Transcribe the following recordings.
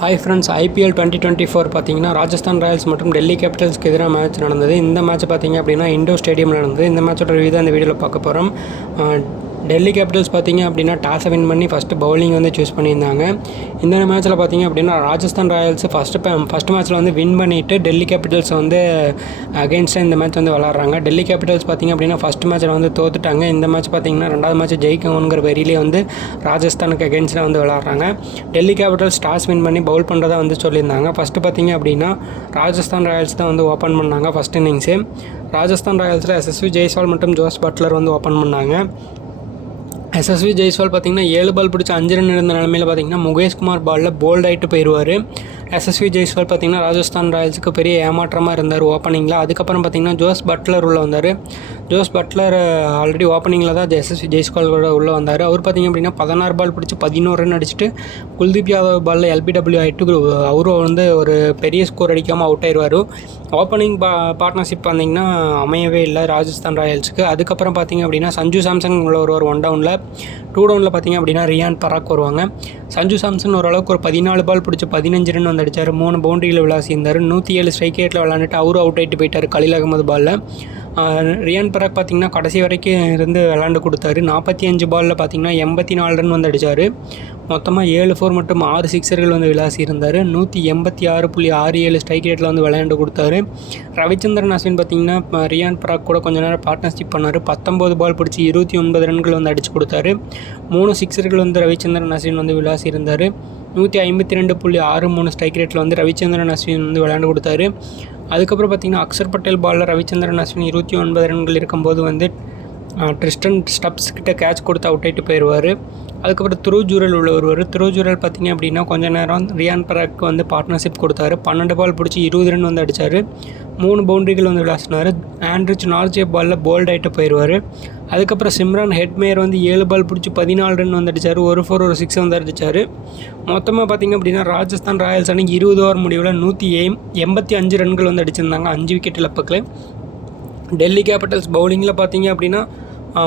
Hi friends, IPL 2024 பார்த்தீங்கன்னா Rajasthan Royals மற்றும் டெல்லி கேபிட்டல்ஸ்க்கு எதிராக மேட்ச் நடந்தது. இந்த மேட்ச் பார்த்தீங்க அப்படின்னா இண்டோர் ஸ்டேடியமில் நடந்தது. இந்த மேட்சோட ரிவ்யூ தான் இந்த வீடியோவில் பார்க்க போகிறோம். டெல்லி கேபிட்டல்ஸ் பார்த்தீங்க அப்படின்னா டாஸை வின் பண்ணி ஃபஸ்ட்டு பவுலிங் வந்து சூஸ் பண்ணியிருந்தாங்க. இந்த மேட்ச்சில் பார்த்தீங்க அப்படின்னா ராஜஸ்தான் ராயல்ஸ் ஃபஸ்ட் மேட்ச்சில் வந்து வின் பண்ணிவிட்டு டெல்லி கேபிட்டல்ஸ் வந்து அகெயின்ஸ்டாக இந்த மேட்ச் வந்து விளாட்றாங்க. டெல்லி கேபிட்டல்ஸ் பார்த்தீங்க அப்படின்னா ஃபஸ்ட் மேட்ச்சில் வந்து தோத்துட்டாங்க. இந்த மேட்ச் பார்த்தீங்கன்னா ரெண்டாவது மேட்ச் ஜெயிக்கணுங்கிற வெறியிலே வந்து ராஜஸ்தானுக்கு அகெயின்ஸ்டாக வந்து விளாட்றாங்க. டெல்லி கேபிட்டல்ஸ் டாஸ் வின் பண்ணி பவுல் பண்ணுறதா வந்து சொல்லியிருந்தாங்க. ஃபஸ்ட்டு பார்த்தீங்க அப்படின்னா ராஜஸ்தான் ராயல்ஸ் தான் வந்து ஓப்பன் பண்ணாங்க ஃபஸ்ட் இன்னிங்ஸு. ராஜஸ்தான் ராயல்ஸில் எஸ்எஸ்வி ஜெய்ஸ்வால் மற்றும் ஜோஸ் பட்லர் வந்து ஓப்பன் பண்ணாங்க. எஸ்எஸ்வி ஜெய்ஸ்வால் பார்த்திங்கன்னா 7 பால் பிடிச்சி 5 ரன் இருந்த நிலமையில் பார்த்திங்கன்னா முகேஷ்குமார் பாலில் போல்ட் ஆகிட்டு போயிடுவார். எஸ்எஸ்வி ஜெய்ஸ்வால் பார்த்திங்கன்னா ராஜஸ்தான் ராயல்ஸுக்கு பெரிய ஏமாற்றமாக இருந்தார் ஓப்பனிங்கில். அதுக்கப்புறம் பார்த்திங்கன்னா ஜோஸ் பட்லர் உள்ளே வந்தார். ஜோஸ் பட்லர் ஆல்ரெடி ஓப்பனிங்கில் தான் எஸ்எஸ்வி ஜெய்ஸ்வால் கூட உள்ளே வந்தார். அவர் பார்த்திங்க அப்படின்னா 16 பால் பிடிச்சி 11 ரன் அடிச்சுட்டு குல்தீப் யாதவ் பாலில் எல்பிடபிள்யூ ஆகிட்டு அவரும் வந்து ஒரு பெரிய ஸ்கோர் அடிக்காமல் அவுட் ஆயிடுவார். ஓப்பனிங் பார்ட்னர்ஷிப் பார்த்திங்கன்னா அமையவே இல்லை ராஜஸ்தான் ராயல்ஸுக்கு. அதுக்கப்புறம் பார்த்திங்க அப்படின்னா சஞ்சு சாம்சன் உள்ள ஒரு 1 டவுனில் 2 டவுனில் பார்த்திங்க அப்படின்னா ரியான் பராக் வருவாங்க. சஞ்சு சாம்சன் ஓரளவுக்கு ஒரு 14 பால் பிடிச்சி 15 ரன் வந்து அடித்தார். 3 பவுண்டரியில் விளாசியிருந்தார். 107 ஸ்ட்ரைக் ரேட்டில் விளாண்டுட்டு அவரும் அவுட் ஆகிட்டு போயிட்டார் கலீல் அகமது பாலில். ரியான் பராக் பார்த்திங்கன்னா கடைசி வரைக்கும் இருந்து விளாண்டு கொடுத்தாரு. 45 பாலில் பார்த்திங்கன்னா 84 ரன் வந்து அடித்தார். மொத்தமாக 7 4 மற்றும் 6 சிக்ஸர்கள் வந்து விளாசி இருந்தார். 186.67 ஸ்ட்ரைக் ரேட்டில் வந்து விளையாண்டு கொடுத்தாரு. ரவிச்சந்திரன் அஸ்வின் பார்த்திங்கன்னா ரியான் பராக் கூட கொஞ்சம் நேரம் பார்ட்னர்ஷிப் பண்ணார். 19 பால் பிடிச்சி 29 ரன்கள் வந்து அடித்து கொடுத்தாரு. 3 சிக்ஸர்கள் வந்து ரவிச்சந்திரன் அஸ்வின் வந்து விளாசி இருந்தார். 152.63 ஸ்ட்ரைக் ரேட்டில் வந்து ரவிச்சந்திரன் அஸ்வின் வந்து விளையாண்டு கொடுத்தாரு. அதுக்கப்புறம் பார்த்திங்கன்னா அக்ஷர் பட்டேல் பாலில் ரவிச்சந்திரன் அஸ்வின் 29 ரன்கள் இருக்கும்போது வந்து ட்ரிஸ்டன் ஸ்டப்ஸ் கிட்ட கேட்ச் கொடுத்து அவுட் ஆகிட்டு போயிடுவார். அதுக்கப்புறம் துருவ் உள்ள ஒருவர் துருவ் பார்த்திங்க அப்படின்னா கொஞ்சம் நேரம் ரியான் பராக் வந்து பார்ட்னர்ஷிப் கொடுத்தாரு. 12 பால் பிடிச்சி 20 ரன் வந்து அடித்தார். 3 பவுண்டரிகள் வந்து விளாசினார். ஆண்ட்ரிச் நார்ஜே பாலில் போல்ட் ஆகிட்டு போயிடுவார். அதுக்கப்புறம் சிம்ரான் ஹெட்மேயர் வந்து 7 பால் பிடிச்சி 14 ரன் வந்து அடித்தார். 1 4 1 6 வந்து அடித்தார். மொத்தமாக பார்த்திங்க அப்படின்னா ராஜஸ்தான் ராயல்ஸ் அன்றைக்கி 20 ஓவர் முடிவில் 185 ரன்கள் வந்து அடிச்சிருந்தாங்க 5 விக்கெட் இழப்புக்கு. டெல்லி கேபிட்டல்ஸ் பவுலிங்கில் பார்த்திங்க அப்படின்னா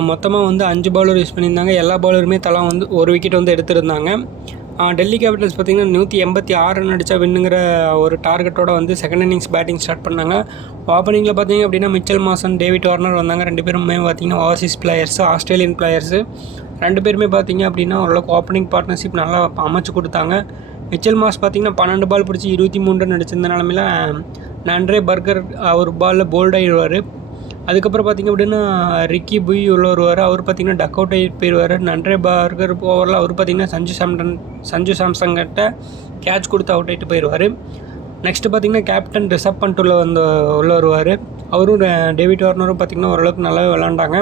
மொத்தமாக வந்து 5 பவுலர் யூஸ் பண்ணியிருந்தாங்க. எல்லா பவுலருமே தலா வந்து 1 விக்கெட் வந்து எடுத்திருந்தாங்க. டெல்லி கேபிட்டல்ஸ் பார்த்திங்கன்னா 186 ரன் அடித்தா வின்னுங்கிற ஒரு டார்கெட்டோடு வந்து செகண்ட் இன்னிங்ஸ் பேட்டிங் ஸ்டார்ட் பண்ணாங்க. ஓப்பனிங்கில் பார்த்திங்க அப்படின்னா மிச்சல் மார்ஷன், டேவிட் வார்னர் வந்தாங்க. 2 பேருமே பார்த்திங்கன்னா ஓவர்சீஸ் பிளேயர்ஸு, ஆஸ்திரேலியன் பிளேயர்ஸு. 2 பேருமே பார்த்திங்க அப்படின்னா ஓரளவுக்கு ஓப்பனிங் பார்ட்னர்ஷிப் நல்லா அமைச்சு கொடுத்தாங்க. மிச்சல் மார்ஷ் பார்த்திங்கன்னா 12 பால் பிடிச்சி 23 ரன் அடிச்சிருந்த நிலமையில் ஆண்ட்ரே பர்கர் அவர் பாலில் போல்ட் ஆகிடுவார். அதுக்கப்புறம் பார்த்திங்க அப்படின்னா ரிக்கி புய் உள்ள வருவார். அவர் பார்த்திங்கன்னா டக் அவுட் ஆகி போயிடுவார். ஆண்ட்ரே பர்கர் ஓவரில் அவர் பார்த்திங்கன்னா சஞ்சு சாம்சன் கிட்ட கேட்ச் கொடுத்து அவுட் ஆகிட்டு போயிடுவார். நெக்ஸ்ட்டு பார்த்திங்கன்னா கேப்டன் ரிஷப் பண்ட் உள்ள வருவார். அவரும் டேவிட் வார்னரும் பார்த்திங்கன்னா ஓரளவுக்கு நல்லாவே விளாண்டாங்க.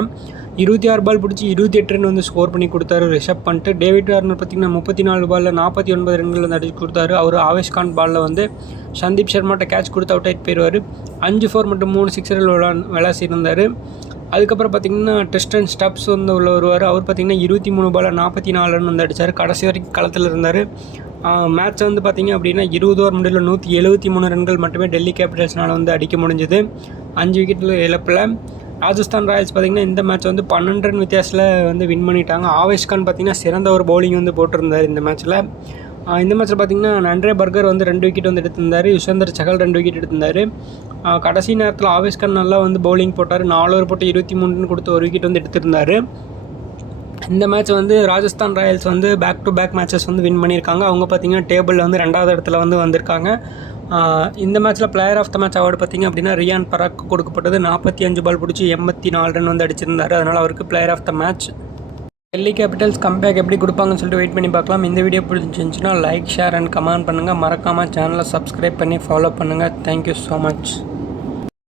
26 பால் பிடிச்சி 28 ரன் வந்து ஸ்கோர் பண்ணி கொடுத்தாரு ரிஷப் பண்ட். டேவிட் வார்னர் பார்த்திங்கன்னா 34 பாலில் 49 ரன்கள் வந்து அடிச்சு கொடுத்தாரு. அவர் ஆவேஷ் கான் பாலில் வந்து சந்தீப் சர்மாட்ட கேட்ச் கொடுத்து அவுட் ஆகிட்டு போயிடுவார். 5 4 மற்றும் 3 சிக்ஸர்கள் விளாசி இருந்தார். அதுக்கப்புறம் பார்த்திங்கன்னா ட்ரிஸ்டன் ஸ்டப்ஸ் வந்து உள்ள வருவார். அவர் பார்த்திங்கன்னா 23 பாலில் 44 ரன் வந்து அடித்தார். கடைசி வரைக்கும் களத்தில் இருந்தார். மேட்ச் வந்து பார்த்திங்க அப்படின்னா 20 ஓவர் முடிவில் 173 ரன்கள் மட்டுமே டெல்லி கேபிட்டல்ஸ்னால் வந்து அடிக்க முடிஞ்சது 5 விக்கெட்டில் இழப்பில். ராஜஸ்தான் ராயல்ஸ் பார்த்திங்கன்னா இந்த மேட்ச் வந்து 12 ரன் வித்தியாசத்தில் வந்து வின் பண்ணிட்டாங்க. ஆவேஷ் கான் பார்த்திங்கன்னா சிறந்த ஒரு பவுலிங் வந்து போட்டிருந்தார் இந்த மேட்ச்சில். இந்த மேட்ச்சில் பார்த்திங்கன்னா ஆண்ட்ரே பர்கர் வந்து 2 விக்கெட் வந்து எடுத்திருந்தார். யுஸ்வேந்தர் சஹல் 2 விக்கெட் எடுத்திருந்தார். கடைசி நேரத்தில் ஆவேஷ் கான் நல்லா வந்து பவுலிங் போட்டார். 4 ஓவர் போட்டு 23 ரன் கொடுத்து 1 விக்கெட் வந்து எடுத்திருந்தார். இந்த மேட்ச் வந்து ராஜஸ்தான் ராயல்ஸ் வந்து பேக் டு பேக் மேட்சஸ் வந்து வின் பண்ணியிருக்காங்க. அவங்க பார்த்திங்கன்னா டேபிளில் வந்து 2வது இடத்துல வந்து வந்திருக்காங்க. இந்த மேட்ச்சில் player of the match award பார்த்திங்க அப்படின்னா ரியான் பராக் கொடுக்கப்பட்டது. 45 பால் பிடிச்சி 84 ரன் வந்து அடிச்சிருந்தார். அதனால் அவருக்கு player of the match. Delhi capitals comeback எப்படி கொடுப்பாங்கன்னு சொல்லிட்டு வெயிட் பண்ணி பார்க்கலாம். இந்த வீடியோ பிடிச்சிருந்துச்சுன்னா லைக், ஷேர் அண்ட் கமெண்ட் பண்ணுங்கள். மறக்காமல் சேனலை சப்ஸ்கிரைப் பண்ணி ஃபாலோ பண்ணுங்கள். Thank you so much.